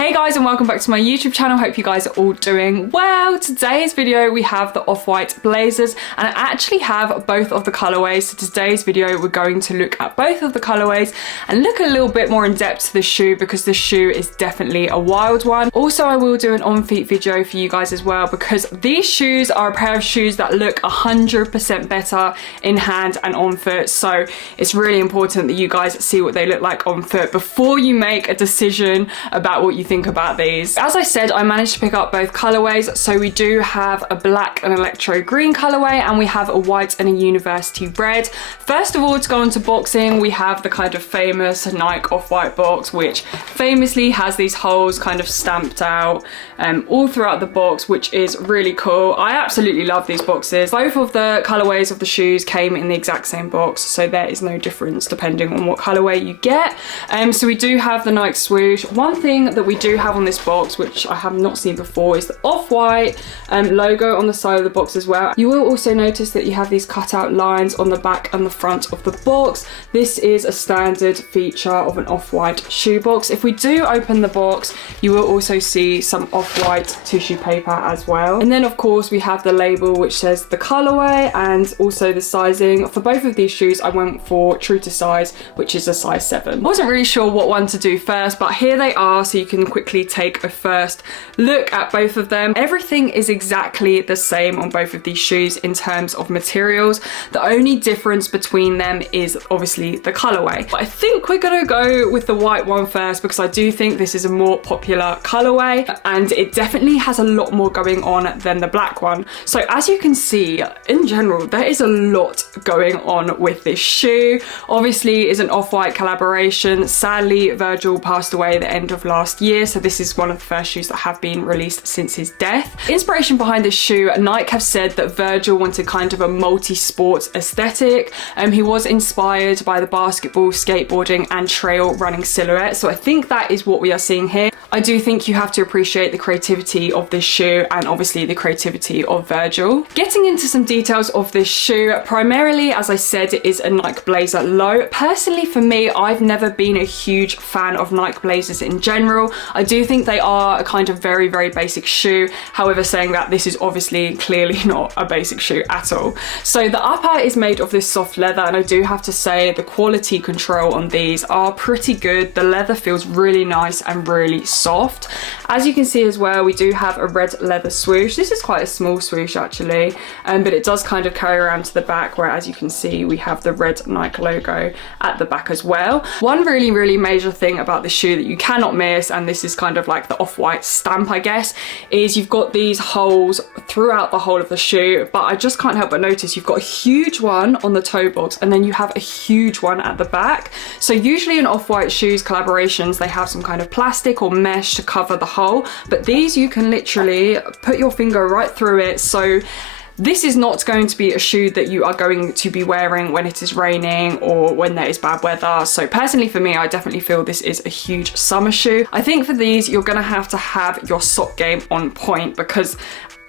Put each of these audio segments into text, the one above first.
Hey guys, and welcome back to my YouTube channel. Hope you guys are all doing well. Today's video we have the off-white blazers, and I actually have both of the colorways. So today's video we're going to look at both of the colorways and look a little bit more in depth to the shoe, because the shoe is definitely a wild one. Also, I will do an on-feet video for you guys as well, because these shoes are a pair of shoes that look 100% better in hand and on foot. So it's really important that you guys see what they look like on foot before you make a decision about what you think about these. As I said, I managed to pick up both colorways. So we do have a black and electro green colorway, and we have a white and a university red. First of all, to go into boxing, we have the kind of famous Nike off-white box, which famously has these holes kind of stamped out all throughout the box, which is really cool. I absolutely love these boxes. Both of the colorways of the shoes came in the exact same box, so there is no difference depending on what colorway you get. So we do have the Nike swoosh. One thing that we do have on this box, which I have not seen before, is the off-white logo on the side of the box as well. You will also notice that you have these cutout lines on the back and the front of the box. This is a standard feature of an off-white shoe box. If we do open the box, you will also see some off-white tissue paper as well. And then of course we have the label which says the colorway and also the sizing. For both of these shoes I went for true to size, which is a size 7. I wasn't really sure what one to do first, but here they are, so you can quickly take a first look at both of them. Everything is exactly the same on both of these shoes in terms of materials. The only difference between them is obviously the colorway. But I think we're gonna go with the white one first, because I do think this is a more popular colorway and it definitely has a lot more going on than the black one. So as you can see, in general, there is a lot going on with this shoe. Obviously, it's an off-white collaboration. Sadly, Virgil passed away at the end of last year, so this is one of the first shoes that have been released since his death. The inspiration behind this shoe, Nike have said that Virgil wanted kind of a multi-sports aesthetic. He was inspired by the basketball, skateboarding and trail running silhouette, so I think that is what we are seeing here. I do think you have to appreciate the creativity of this shoe and obviously the creativity of Virgil. Getting into some details of this shoe, primarily, as I said, it is a Nike Blazer low. Personally, for me, I've never been a huge fan of Nike Blazers in general. I do think they are a kind of very, very basic shoe. However, saying that, this is obviously clearly not a basic shoe at all. So the upper is made of this soft leather, and I do have to say the quality control on these are pretty good. The leather feels really nice and really soft. As you can see as well, we do have a red leather swoosh. This is quite a small swoosh actually, but it does kind of carry around to the back, where as you can see we have the red Nike logo at the back as well. One really major thing about the shoe that you cannot miss, and this is kind of like the off-white stamp I guess, is you've got these holes throughout the whole of the shoe, but I just can't help but notice you've got a huge one on the toe box and then you have a huge one at the back. So usually in off-white shoes collaborations they have some kind of plastic or mesh to cover the hole, but these you can literally put your finger right through it. So this is not going to be a shoe that you are going to be wearing when it is raining or when there is bad weather. So personally for me, I definitely feel this is a huge summer shoe. I think for these, you're gonna have to have your sock game on point, because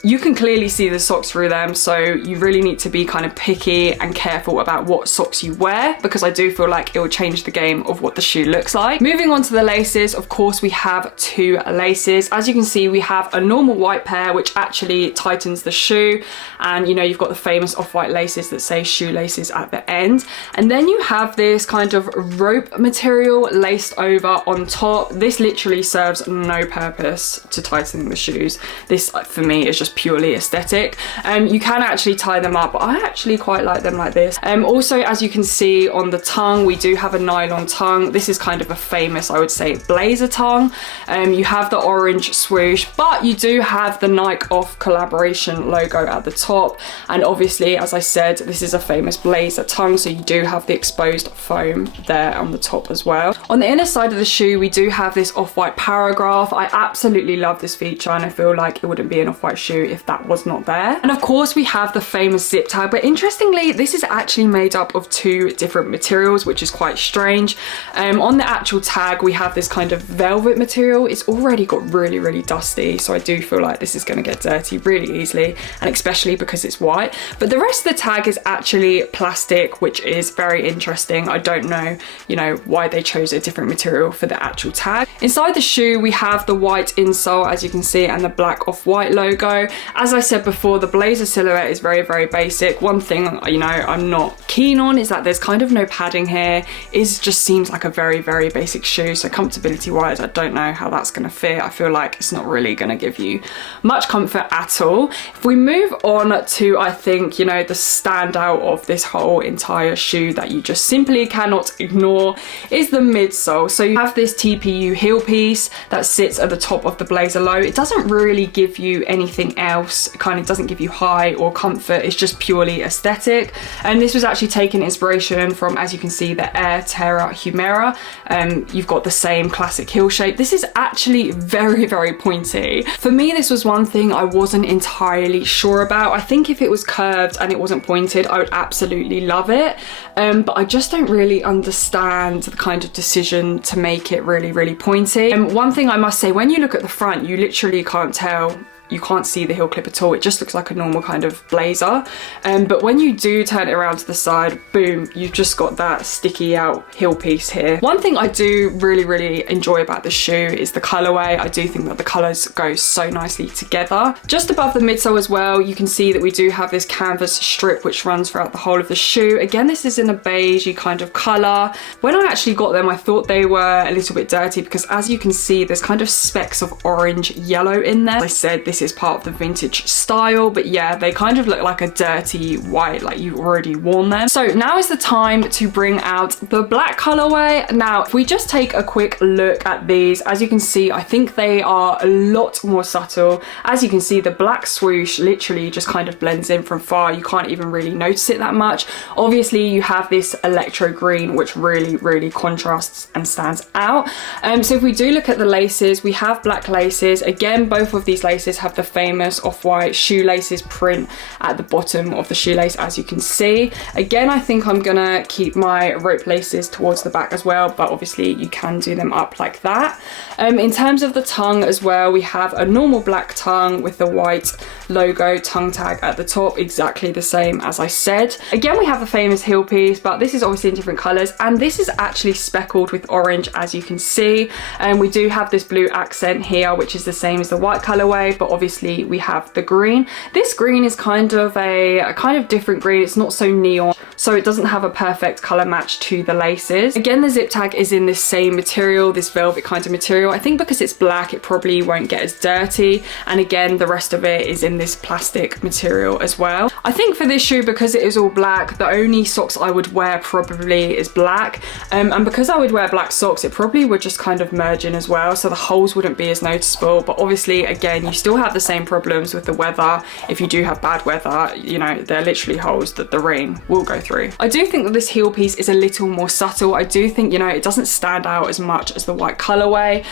you can clearly see the socks through them, so you really need to be kind of picky and careful about what socks you wear, because I do feel like it will change the game of what the shoe looks like. Moving on to the laces, of course we have two laces. As you can see, we have a normal white pair which actually tightens the shoe, and you know, you've got the famous off-white laces that say shoelaces at the end, and then you have this kind of rope material laced over on top. This literally serves no purpose to tightening the shoes. This for me is just purely aesthetic. You can actually tie them up, but I actually quite like them like this. Also, as you can see on the tongue, we do have a nylon tongue. This is kind of a famous, I would say, blazer tongue. You have the orange swoosh, but you do have the Nike Off collaboration logo at the top, and obviously, as I said, this is a famous blazer tongue, so you do have the exposed foam there on the top as well. On the inner side of the shoe, we do have this off-white paragraph. I absolutely love this feature, and I feel like it wouldn't be an off-white shoe shoe if that was not there. And of course we have the famous zip tag, but interestingly this is actually made up of 2 different materials, which is quite strange. On the actual tag we have this kind of velvet material. It's already got really dusty, so I do feel like this is going to get dirty really easily, and especially because it's white. But the rest of the tag is actually plastic, which is very interesting. I don't know, you know, why they chose a different material for the actual tag. Inside the shoe we have the white insole, as you can see, and the black off-white logo. As I said before, the blazer silhouette is very basic. One thing, you know, I'm not keen on is that there's kind of no padding here. It just seems like a very basic shoe, so comfortability wise I don't know how that's going to fit. I feel like it's not really going to give you much comfort at all. If we move on to, I think, you know, the standout of this whole entire shoe that you just simply cannot ignore is the midsole. So you have this TPU heel piece that sits at the top of the blazer low. It doesn't really give you anything else. It kind of doesn't give you high or comfort. It's just purely aesthetic. And this was actually taken inspiration from, as you can see, the Air Terra Humera. You've got the same classic heel shape. This is actually very pointy. For me, this was one thing I wasn't entirely sure about. I think if it was curved and it wasn't pointed, I would absolutely love it. But I just don't really understand the kind of decision to make it really pointy. One thing I must say, when you look at the front, you literally can't tell. You can't see the heel clip at all. It just looks like a normal kind of blazer. But when you do turn it around to the side, boom, you've just got that sticky out heel piece here. One thing I do really enjoy about the shoe is the colorway. I do think that the colors go so nicely together. Just above the midsole as well, you can see that we do have this canvas strip which runs throughout the whole of the shoe. Again, this is in a beigey kind of color. When I actually got them, I thought they were a little bit dirty because, as you can see, there's kind of specks of orange yellow in there. As I said, this is part of the vintage style, but yeah, they kind of look like a dirty white, like you've already worn them. So now is the time to bring out the black colorway. Now, if we just take a quick look at these, as you can see, I think they are a lot more subtle. As you can see, the black swoosh literally just kind of blends in from far. You can't even really notice it that much. Obviously, you have this electro green, which really contrasts and stands out. So if we do look at the laces, we have black laces. Again, both of these laces have the famous off-white shoelaces print at the bottom of the shoelace, as you can see. Again, I think I'm gonna keep my rope laces towards the back as well, but obviously you can do them up like that. In terms of the tongue as well, we have a normal black tongue with the white logo tongue tag at the top, exactly the same as I said. Again, we have the famous heel piece, but this is obviously in different colors, and this is actually speckled with orange, as you can see. And we do have this blue accent here, which is the same as the white colorway, but obviously we have the green. This green is kind of a kind of different green. It's not so neon, so it doesn't have a perfect color match to the laces. Again, the zip tag is in this same material, this velvet kind of material. I think because it's black, it probably won't get as dirty. And again, the rest of it is in this plastic material as well. I think for this shoe, because it is all black, the only socks I would wear probably is black. And because I would wear black socks, it probably would just kind of merge in as well, so the holes wouldn't be as noticeable. But obviously, again, you still have the same problems with the weather. If you do have bad weather, you know, they're literally holes that the rain will go through. I do think that this heel piece is a little more subtle. I do think, you know, it doesn't stand out as much as the white colorway.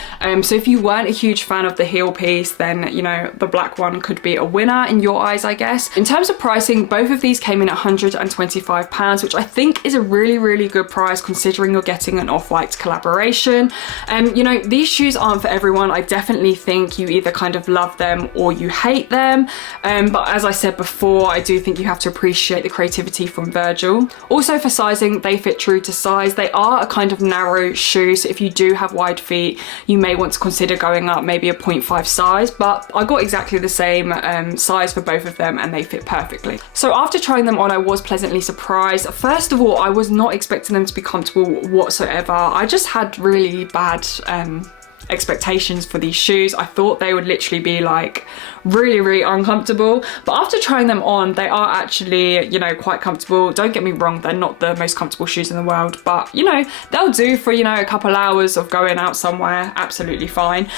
So if you weren't a huge fan of the heel piece, then, you know, the black one could be a winner in your eyes, I guess. In terms of pricing, both of these came in at £125, which I think is a really good price considering you're getting an Off-White collaboration. You know, these shoes aren't for everyone. I definitely think you either kind of love them or you hate them. But as I said before, I do think you have to appreciate the creativity from Virgil. Also, for sizing, they fit true to size. They are a kind of narrow shoe, so if you do have wide feet, you may want to consider going up maybe a 0.5 size, but I got exactly the same size for both of them and they fit perfectly. So after trying them on, I was pleasantly surprised. First of all, I was not expecting them to be comfortable whatsoever. I just had really bad expectations for these shoes. I thought they would literally be like really uncomfortable, but after trying them on, they are actually, you know, quite comfortable. Don't get me wrong, they're not the most comfortable shoes in the world, but you know, they'll do for, you know, a couple hours of going out somewhere. Absolutely fine.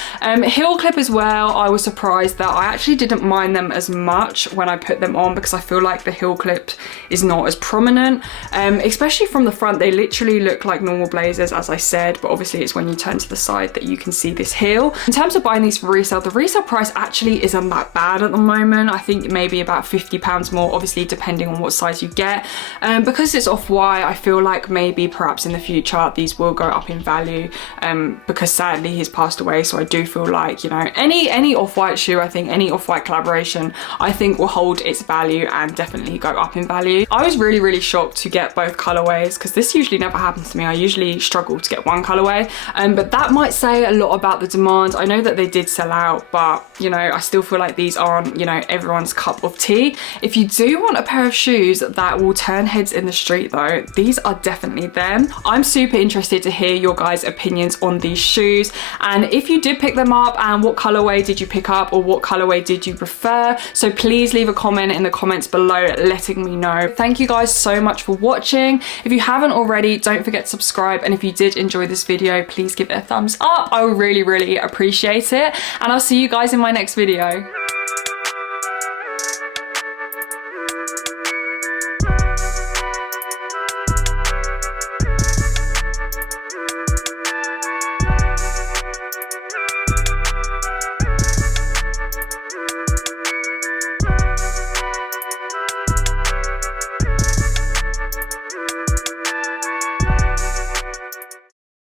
Heel clip as well, I was surprised that I actually didn't mind them as much when I put them on, because I feel like the heel clip is not as prominent, especially from the front. They literally look like normal blazers, as I said, but obviously it's when you turn to the side that you can see see this heel. In terms of buying these for resale, the resale price actually isn't that bad at the moment. I think maybe about £50 more, obviously depending on what size you get. Because it's Off-White, I feel like maybe perhaps in the future these will go up in value, because sadly he's passed away. So I do feel like, you know, any Off-White shoe, I think any Off-White collaboration, I think will hold its value and definitely go up in value. I was really shocked to get both colorways, because this usually never happens to me. I usually struggle to get one colorway, but that might say a lot about the demand. I know that they did sell out, but you know, I still feel like these aren't, you know, everyone's cup of tea. If you do want a pair of shoes that will turn heads in the street though, these are definitely them. I'm super interested to hear your guys' opinions on these shoes, and if you did pick them up, and what colorway did you pick up, or what colorway did you prefer. So please leave a comment in the comments below letting me know. Thank you guys so much for watching. If you haven't already, don't forget to subscribe, and if you did enjoy this video, please give it a thumbs up. I would really appreciate it, and I'll see you guys in my next video.